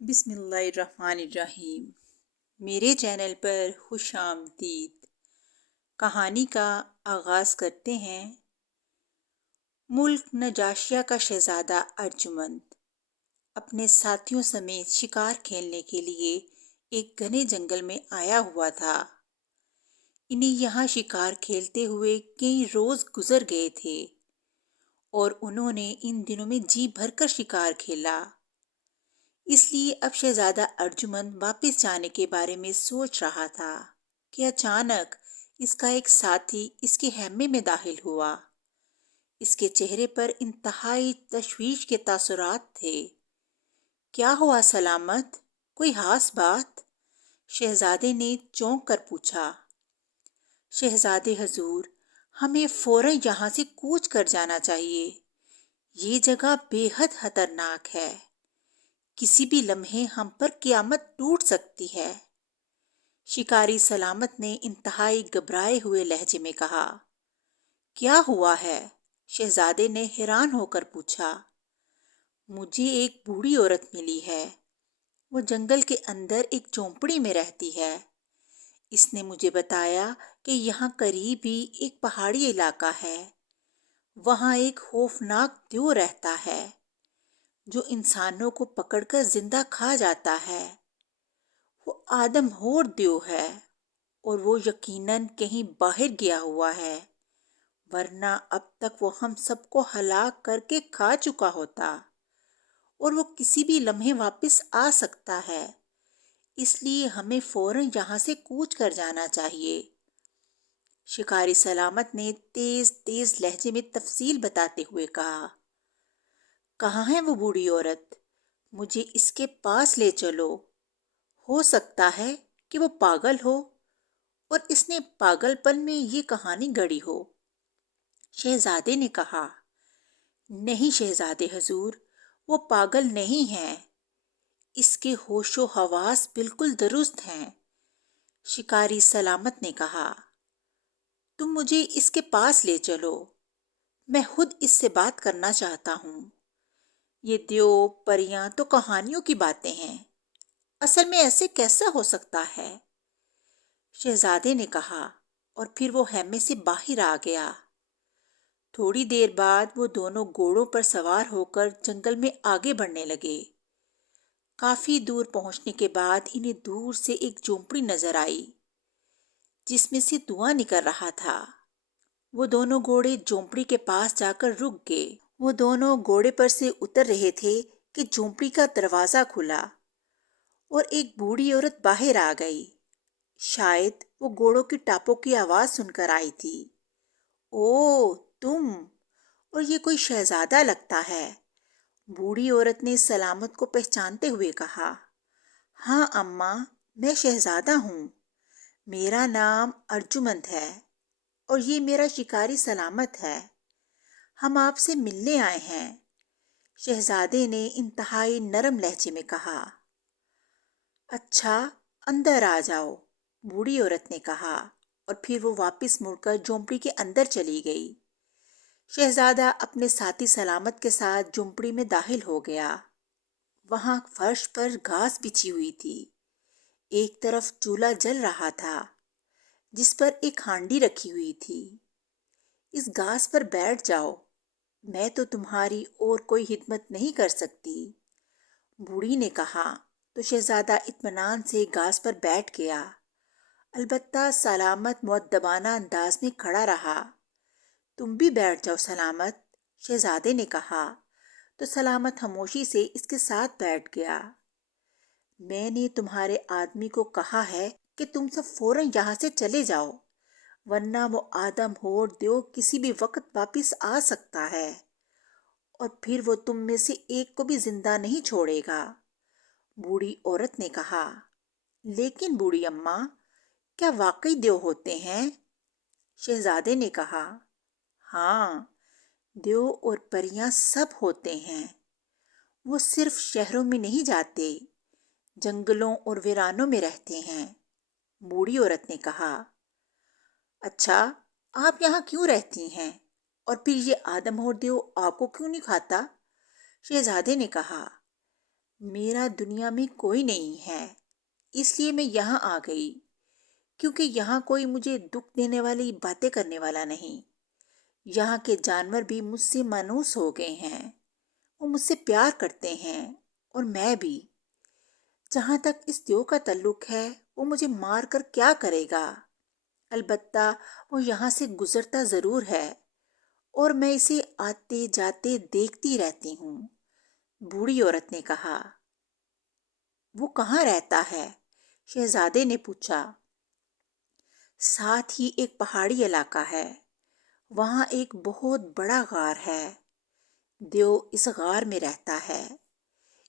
بسم اللہ الرحمن الرحیم۔ میرے چینل پر خوش آمدید۔ کہانی کا آغاز کرتے ہیں۔ ملک نجاشیہ کا شہزادہ ارجمند اپنے ساتھیوں سمیت شکار کھیلنے کے لیے ایک گھنے جنگل میں آیا ہوا تھا۔ انہیں یہاں شکار کھیلتے ہوئے کئی روز گزر گئے تھے اور انہوں نے ان دنوں میں جی بھر کر شکار کھیلا۔ اس لیے اب شہزادہ ارجمند واپس جانے کے بارے میں سوچ رہا تھا کہ اچانک اس کا ایک ساتھی اس کے خیمے میں داخل ہوا۔ اس کے چہرے پر انتہائی تشویش کے تاثرات تھے۔ کیا ہوا سلامت؟ کوئی خاص بات؟ شہزادے نے چونک کر پوچھا۔ شہزادے حضور، ہمیں فوراً یہاں سے کوچ کر جانا چاہیے۔ یہ جگہ بے حد خطرناک ہے۔ کسی بھی لمحے ہم پر قیامت ٹوٹ سکتی ہے۔ شکاری سلامت نے انتہائی گھبرائے ہوئے لہجے میں کہا۔ کیا ہوا ہے؟ شہزادے نے حیران ہو کر پوچھا۔ مجھے ایک بوڑھی عورت ملی ہے۔ وہ جنگل کے اندر ایک جھونپڑی میں رہتی ہے۔ اس نے مجھے بتایا کہ یہاں قریب ہی ایک پہاڑی علاقہ ہے۔ وہاں ایک خوفناک دیو رہتا ہے جو انسانوں کو پکڑ کر زندہ کھا جاتا ہے۔ وہ آدم ہور دیو ہے اور وہ یقیناً کہیں باہر گیا ہوا ہے، ورنہ اب تک وہ ہم سب کو ہلاک کر کے کھا چکا ہوتا، اور وہ کسی بھی لمحے واپس آ سکتا ہے۔ اس لیے ہمیں فوراً یہاں سے کوچ کر جانا چاہیے۔ شکاری سلامت نے تیز تیز لہجے میں تفصیل بتاتے ہوئے کہا۔ کہاں ہے وہ بوڑھی عورت؟ مجھے اس کے پاس لے چلو۔ ہو سکتا ہے کہ وہ پاگل ہو اور اس نے پاگل پن میں یہ کہانی گڑھی ہو۔ شہزادے نے کہا۔ نہیں شہزادے حضور، وہ پاگل نہیں ہے۔ اس کے ہوش و حواس بالکل درست ہیں۔ شکاری سلامت نے کہا۔ تم مجھے اس کے پاس لے چلو، میں خود اس سے بات کرنا چاہتا ہوں۔ یہ دیو پریاں تو کہانیوں کی باتیں ہیں، اصل میں ایسے کیسا ہو سکتا ہے؟ شہزادے نے کہا، اور پھر وہ خیمے سے باہر آ گیا۔ تھوڑی دیر بعد وہ دونوں گھوڑوں پر سوار ہو کر جنگل میں آگے بڑھنے لگے۔ کافی دور پہنچنے کے بعد انہیں دور سے ایک جھونپڑی نظر آئی جس میں سے دھواں نکل رہا تھا۔ وہ دونوں گھوڑے جھونپڑی کے پاس جا کر رک گئے۔ وہ دونوں گھوڑے پر سے اتر رہے تھے کہ جھونپڑی کا دروازہ کھلا اور ایک بوڑھی عورت باہر آ گئی۔ شاید وہ گھوڑوں کی ٹاپوں کی آواز سن کر آئی تھی۔ او تم! اور یہ کوئی شہزادہ لگتا ہے، بوڑھی عورت نے سلامت کو پہچانتے ہوئے کہا۔ ہاں اماں، میں شہزادہ ہوں۔ میرا نام ارجمند ہے اور یہ میرا شکاری سلامت ہے۔ ہم آپ سے ملنے آئے ہیں، شہزادے نے انتہائی نرم لہجے میں کہا۔ اچھا، اندر آ جاؤ، بوڑھی عورت نے کہا، اور پھر وہ واپس مڑ کر جھونپڑی کے اندر چلی گئی۔ شہزادہ اپنے ساتھی سلامت کے ساتھ جھونپڑی میں داخل ہو گیا۔ وہاں فرش پر گھاس بچھی ہوئی تھی۔ ایک طرف چولہا جل رہا تھا جس پر ایک ہانڈی رکھی ہوئی تھی۔ اس گھاس پر بیٹھ جاؤ، میں تو تمہاری اور کوئی خدمت نہیں کر سکتی، بوڑھی نے کہا۔ تو شہزادہ اطمینان سے گھاس پر بیٹھ گیا، البتہ سلامت مؤدبانہ انداز میں کھڑا رہا۔ تم بھی بیٹھ جاؤ سلامت، شہزادے نے کہا، تو سلامت خاموشی سے اس کے ساتھ بیٹھ گیا۔ میں نے تمہارے آدمی کو کہا ہے کہ تم سب فوراً یہاں سے چلے جاؤ، ورنہ وہ آدم ہور دیو کسی بھی وقت واپس آ سکتا ہے اور پھر وہ تم میں سے ایک کو بھی زندہ نہیں چھوڑے گا، بوڑھی عورت نے کہا۔ لیکن بوڑھی اماں، کیا واقعی دیو ہوتے ہیں؟ شہزادے نے کہا۔ ہاں، دیو اور پریاں سب ہوتے ہیں۔ وہ صرف شہروں میں نہیں جاتے، جنگلوں اور ویرانوں میں رہتے ہیں، بوڑھی عورت نے کہا۔ اچھا، آپ یہاں کیوں رہتی ہیں؟ اور پھر یہ آدم ہور دیو آپ کو کیوں نہیں کھاتا؟ شہزادے نے کہا۔ میرا دنیا میں کوئی نہیں ہے، اس لیے میں یہاں آ گئی، کیونکہ یہاں کوئی مجھے دکھ دینے والی باتیں کرنے والا نہیں۔ یہاں کے جانور بھی مجھ سے مانوس ہو گئے ہیں، وہ مجھ سے پیار کرتے ہیں اور میں بھی۔ جہاں تک اس دیو کا تعلق ہے، وہ مجھے مار کر کیا کرے گا؟ البتہ وہ یہاں سے گزرتا ضرور ہے اور میں اسے آتے جاتے دیکھتی رہتی ہوں، بوڑھی عورت نے کہا۔ وہ کہاں رہتا ہے؟ شہزادے نے پوچھا۔ ساتھ ہی ایک پہاڑی علاقہ ہے، وہاں ایک بہت بڑا غار ہے، دیو اس غار میں رہتا ہے۔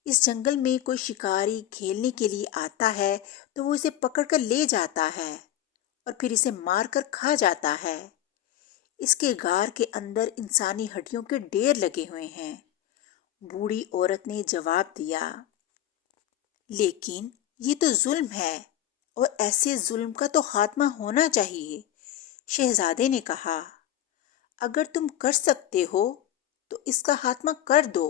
اس جنگل میں کوئی شکاری کھیلنے کے لیے آتا ہے تو وہ اسے پکڑ کر لے جاتا ہے اور پھر اسے مار کر کھا جاتا ہے۔ اس کے غار کے اندر انسانی ہڈیوں کے ڈھیر لگے ہوئے ہیں، بوڑھی عورت نے جواب دیا۔ لیکن یہ تو ظلم ہے اور ایسے ظلم کا تو خاتمہ ہونا چاہیے، شہزادے نے کہا۔ اگر تم کر سکتے ہو تو اس کا خاتمہ کر دو۔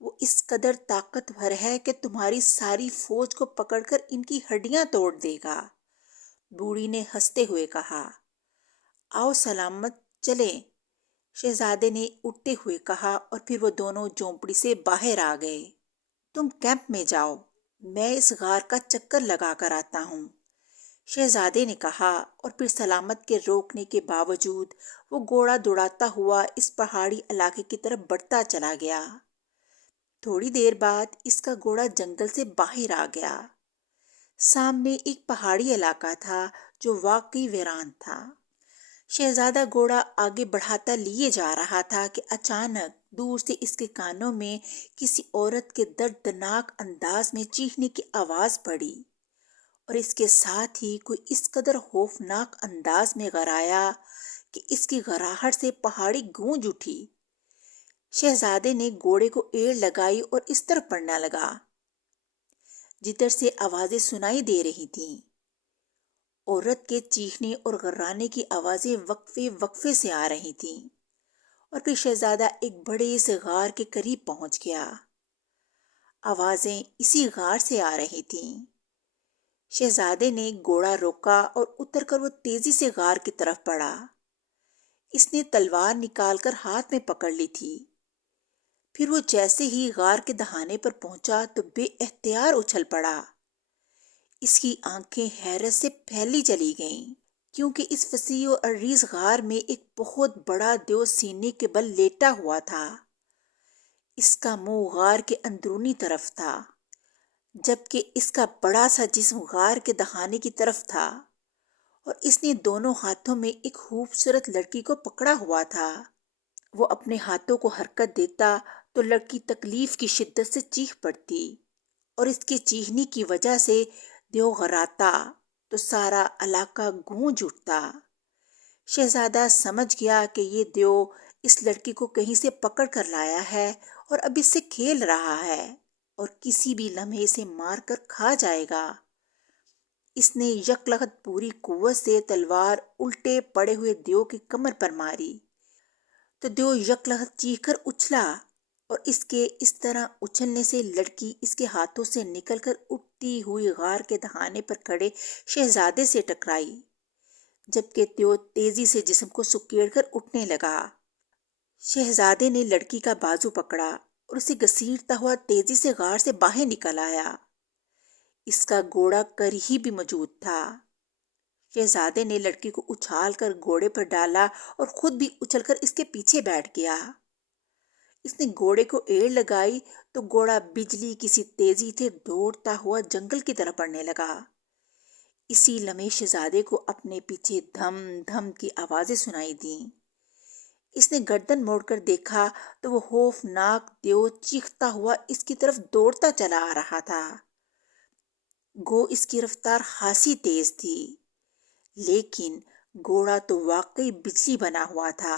وہ اس قدر طاقتور ہے کہ تمہاری ساری فوج کو پکڑ کر ان کی ہڈیاں توڑ دے گا، بوڑھی نے ہنستے ہوئے کہا۔ آؤ سلامت چلیں، شہزادے نے اٹھتے ہوئے کہا، اور پھر وہ دونوں جھونپڑی سے باہر آ گئے۔ تم کیمپ میں جاؤ، میں اس غار کا چکر لگا کر آتا ہوں، شہزادے نے کہا، اور پھر سلامت کے روکنے کے باوجود وہ گھوڑا دوڑاتا ہوا اس پہاڑی علاقے کی طرف بڑھتا چلا گیا۔ تھوڑی دیر بعد اس کا گھوڑا جنگل سے باہر آ گیا۔ سامنے ایک پہاڑی علاقہ تھا جو واقعی ویران تھا۔ شہزادہ گھوڑا آگے بڑھاتا لیے جا رہا تھا کہ اچانک دور سے اس کے کانوں میں کسی عورت کے دردناک انداز میں چیخنے کی آواز پڑی، اور اس کے ساتھ ہی کوئی اس قدر خوفناک انداز میں غرایا کہ اس کی غراہٹ سے پہاڑی گونج اٹھی۔ شہزادے نے گھوڑے کو ایڑ لگائی اور اس طرف بڑھنے لگا جدھر سے آوازیں سنائی دے رہی تھیں۔ عورت کے چیخنے اور غرانے کی آوازیں وقفے وقفے سے آ رہی تھیں، اور پھر شہزادہ ایک بڑے سے غار کے قریب پہنچ گیا۔ آوازیں اسی غار سے آ رہی تھیں۔ شہزادے نے گھوڑا روکا اور اتر کر وہ تیزی سے غار کی طرف بڑھا۔ اس نے تلوار نکال کر ہاتھ میں پکڑ لی تھی۔ پھر وہ جیسے ہی غار کے دہانے پر پہنچا تو بے اختیار اچھل پڑا۔ اس کی آنکھیں حیرت سے پھیلی چلی گئیں، کیونکہ اس وسیع و عریض غار میں ایک بہت بڑا دیو سینے کے بل لیٹا ہوا تھا۔ اس کا منہ غار کے اندرونی طرف تھا، جبکہ اس کا بڑا سا جسم غار کے دہانے کی طرف تھا، اور اس نے دونوں ہاتھوں میں ایک خوبصورت لڑکی کو پکڑا ہوا تھا۔ وہ اپنے ہاتھوں کو حرکت دیتا تو لڑکی تکلیف کی شدت سے چیخ پڑتی، اور اس کے چیخنے کی وجہ سے دیو غراتا تو سارا علاقہ گونج اٹھتا۔ شہزادہ سمجھ گیا کہ یہ دیو اس لڑکی کو کہیں سے پکڑ کر لایا ہے اور اب اس سے کھیل رہا ہے، اور کسی بھی لمحے اسے مار کر کھا جائے گا۔ اس نے یک لخت پوری قوت سے تلوار الٹے پڑے ہوئے دیو کی کمر پر ماری تو دیو یک لخت چیخ کر اچھلا، اور اس کے اس طرح اچھلنے سے لڑکی اس کے ہاتھوں سے نکل کر اٹھتی ہوئی غار کے دہانے پر کھڑے شہزادے سے ٹکرائی، جبکہ دیو تیزی سے جسم کو سکیڑ کر اٹھنے لگا۔ شہزادے نے لڑکی کا بازو پکڑا اور اسے گھسیٹتا ہوا تیزی سے غار سے باہر نکل آیا۔ اس کا گھوڑا قریب بھی موجود تھا۔ شہزادے نے لڑکی کو اچھال کر گھوڑے پر ڈالا اور خود بھی اچھل کر اس کے پیچھے بیٹھ گیا۔ اس نے گھوڑے کو ایڑ لگائی تو گھوڑا بجلی کی سی تیزی سے دوڑتا ہوا جنگل کی طرف بڑھنے لگا۔ اسی لمحے شہزادے کو اپنے پیچھے دھم دھم کی آوازیں سنائی دیں۔ اس نے گردن موڑ کر دیکھا تو وہ خوفناک دیو چیختا ہوا اس کی طرف دوڑتا چلا آ رہا تھا۔ گو اس کی رفتار خاصی تیز تھی، لیکن گھوڑا تو واقعی بجلی بنا ہوا تھا،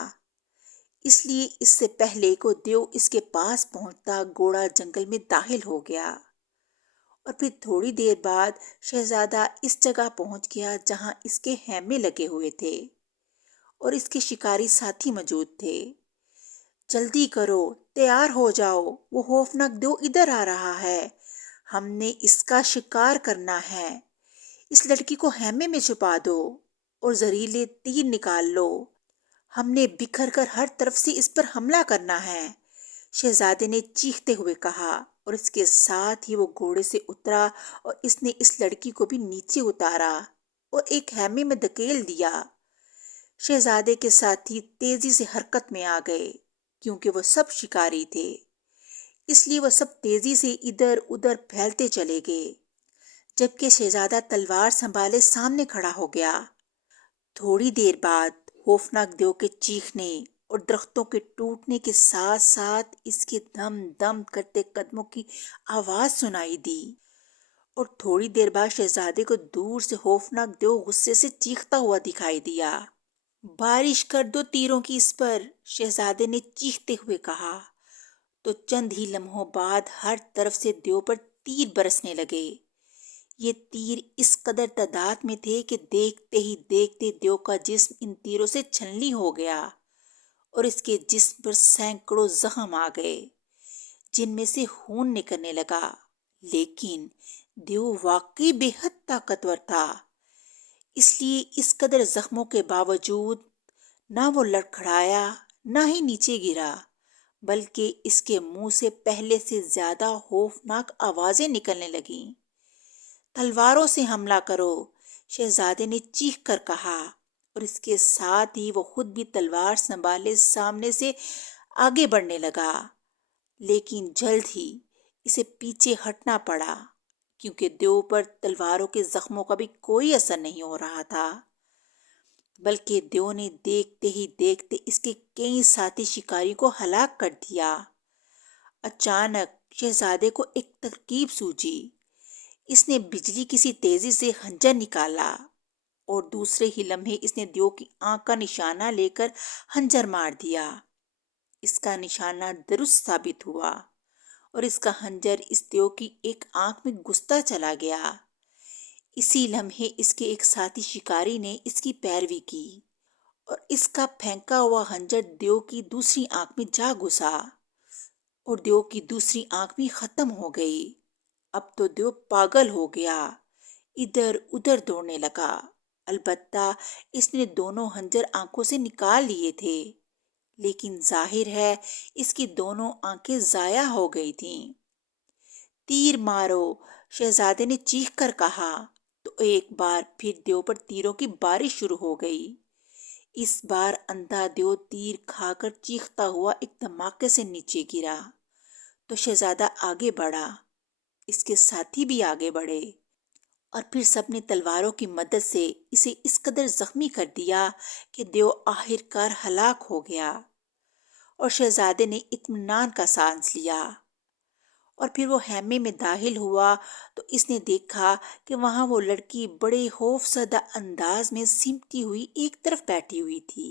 اس لیے اس سے پہلے کو دیو اس کے پاس پہنچتا گھوڑا جنگل میں داخل ہو گیا، اور پھر تھوڑی دیر بعد شہزادہ اس جگہ پہنچ گیا جہاں اس کے خیمے لگے ہوئے تھے اور اس کے شکاری ساتھی موجود تھے۔ جلدی کرو، تیار ہو جاؤ، وہ خوفناک دیو ادھر آ رہا ہے، ہم نے اس کا شکار کرنا ہے۔ اس لڑکی کو خیمے میں چھپا دو اور زہریلے تیر نکال لو، ہم نے بکھر کر ہر طرف سے اس پر حملہ کرنا ہے، شہزادے نے چیختے ہوئے کہا، اور اس کے ساتھ ہی وہ گھوڑے سے اترا اور اس نے اس لڑکی کو بھی نیچے اتارا اور ایک خیمے میں دھکیل دیا۔ شہزادے کے ساتھی تیزی سے حرکت میں آ گئے، کیونکہ وہ سب شکاری تھے، اس لیے وہ سب تیزی سے ادھر ادھر پھیلتے چلے گئے، جبکہ شہزادہ تلوار سنبھالے سامنے کھڑا ہو گیا۔ تھوڑی دیر بعد خوفناک دیو کے چیخنے اور درختوں کے ٹوٹنے کے ساتھ ساتھ اس کے دم دم کرتے قدموں کی آواز سنائی دی، اور تھوڑی دیر بعد شہزادے کو دور سے خوفناک دیو غصے سے چیختا ہوا دکھائی دیا۔ بارش کر دو تیروں کی اس پر، شہزادے نے چیختے ہوئے کہا، تو چند ہی لمحوں بعد ہر طرف سے دیو پر تیر برسنے لگے۔ یہ تیر اس قدر تعداد میں تھے کہ دیکھتے ہی دیکھتے دیو کا جسم ان تیروں سے چھلنی ہو گیا اور اس کے جسم پر سینکڑوں زخم آ گئے جن میں سے خون نکلنے لگا، لیکن دیو واقعی بے حد طاقتور تھا، اس لیے اس قدر زخموں کے باوجود نہ وہ لڑکھڑایا نہ ہی نیچے گرا، بلکہ اس کے منہ سے پہلے سے زیادہ خوفناک آوازیں نکلنے لگیں۔ تلواروں سے حملہ کرو، شہزادے نے چیخ کر کہا، اور اس کے ساتھ ہی وہ خود بھی تلوار سنبھالے سامنے سے آگے بڑھنے لگا، لیکن جلد ہی اسے پیچھے ہٹنا پڑا، کیونکہ دیو پر تلواروں کے زخموں کا بھی کوئی اثر نہیں ہو رہا تھا، بلکہ دیو نے دیکھتے ہی دیکھتے اس کے کئی ساتھی شکاریوں کو ہلاک کر دیا۔ اچانک شہزادے کو ایک ترکیب سوجھی، اس نے بجلی کسی تیزی سے خنجر نکالا اور دوسرے ہی لمحے اس نے دیو کی آنکھ کا نشانہ لے کر خنجر مار دیا۔ اس کا نشانہ درست ثابت ہوا اور اس کا خنجر اس دیو کی ایک آنکھ میں گھستا چلا گیا۔ اسی لمحے اس کے ایک ساتھی شکاری نے اس کی پیروی کی اور اس کا پھینکا ہوا خنجر دیو کی دوسری آنکھ میں جا گھسا اور دیو کی دوسری آنکھ بھی ختم ہو گئی۔ اب تو دیو پاگل ہو گیا، ادھر ادھر دوڑنے لگا، البتہ اس نے دونوں خنجر آنکھوں سے نکال لیے تھے، لیکن ظاہر ہے اس کی دونوں آنکھیں ضائع ہو گئی تھیں۔ تیر مارو، شہزادے نے چیخ کر کہا، تو ایک بار پھر دیو پر تیروں کی بارش شروع ہو گئی۔ اس بار اندھا دیو تیر کھا کر چیختا ہوا ایک دھماکے سے نیچے گرا، تو شہزادہ آگے بڑھا، اس کے ساتھی بھی آگے بڑھے، اور پھر سب نے تلواروں کی مدد سے اسے اس قدر زخمی کر دیا کہ دیو آخر کار ہلاک ہو گیا، اور شہزادے نے اطمینان کا سانس لیا۔ اور پھر وہ خیمے میں داخل ہوا تو اس نے دیکھا کہ وہاں وہ لڑکی بڑے خوف زدہ انداز میں سمٹی ہوئی ایک طرف بیٹھی ہوئی تھی۔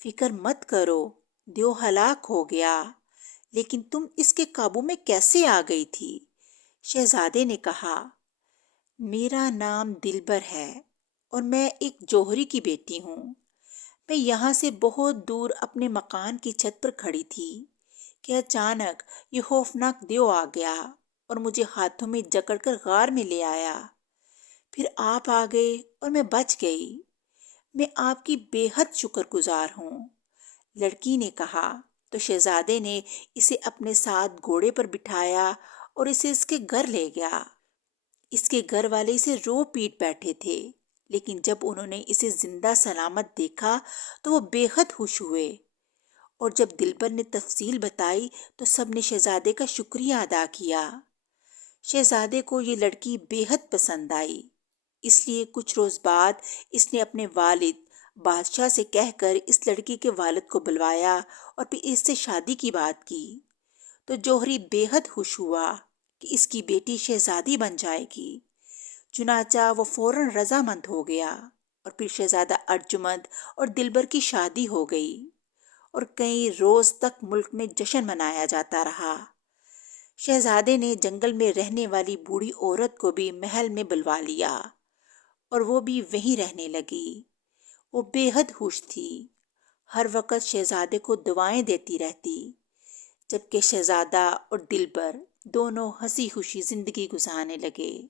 فکر مت کرو، دیو ہلاک ہو گیا، لیکن تم اس کے قابو میں کیسے آ گئی تھی؟ شہزادے نے کہا، میرا نام دلبر ہے اور میں ایک جوہری کی بیٹی ہوں۔ میں یہاں سے بہت دور اپنے مکان کی چھت پر کھڑی تھی کہ اچانک یہ خوفناک دیو آ گیا اور مجھے ہاتھوں میں جکڑ کر غار میں لے آیا۔ پھر آپ آ گئے اور میں بچ گئی۔ میں آپ کی بے حد شکر گزار ہوں، لڑکی نے کہا، تو شہزادے نے اسے اپنے ساتھ گھوڑے پر بٹھایا اور اسے اس کے گھر لے گیا۔ اس کے گھر والے اسے رو پیٹ بیٹھے تھے، لیکن جب انہوں نے اسے زندہ سلامت دیکھا تو وہ بے حد خوش ہوئے، اور جب دلبر نے تفصیل بتائی تو سب نے شہزادے کا شکریہ ادا کیا۔ شہزادے کو یہ لڑکی بے حد پسند آئی، اس لیے کچھ روز بعد اس نے اپنے والد بادشاہ سے کہہ کر اس لڑکی کے والد کو بلوایا اور پھر اس سے شادی کی بات کی، تو جوہری بے حد خوش ہوا کہ اس کی بیٹی شہزادی بن جائے گی، چنانچہ وہ فوراً رضامند ہو گیا، اور پھر شہزادہ ارجمند اور دلبر کی شادی ہو گئی، اور کئی روز تک ملک میں جشن منایا جاتا رہا۔ شہزادے نے جنگل میں رہنے والی بوڑھی عورت کو بھی محل میں بلوا لیا اور وہ بھی وہیں رہنے لگی۔ وہ بے حد خوش تھی، ہر وقت شہزادے کو دعائیں دیتی رہتی، جبکہ شہزادہ اور دلبر دونوں ہنسی خوشی زندگی گزارنے لگے۔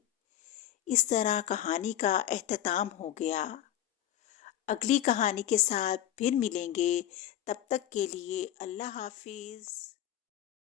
اس طرح کہانی کا اختتام ہو گیا۔ اگلی کہانی کے ساتھ پھر ملیں گے، تب تک کے لیے اللہ حافظ۔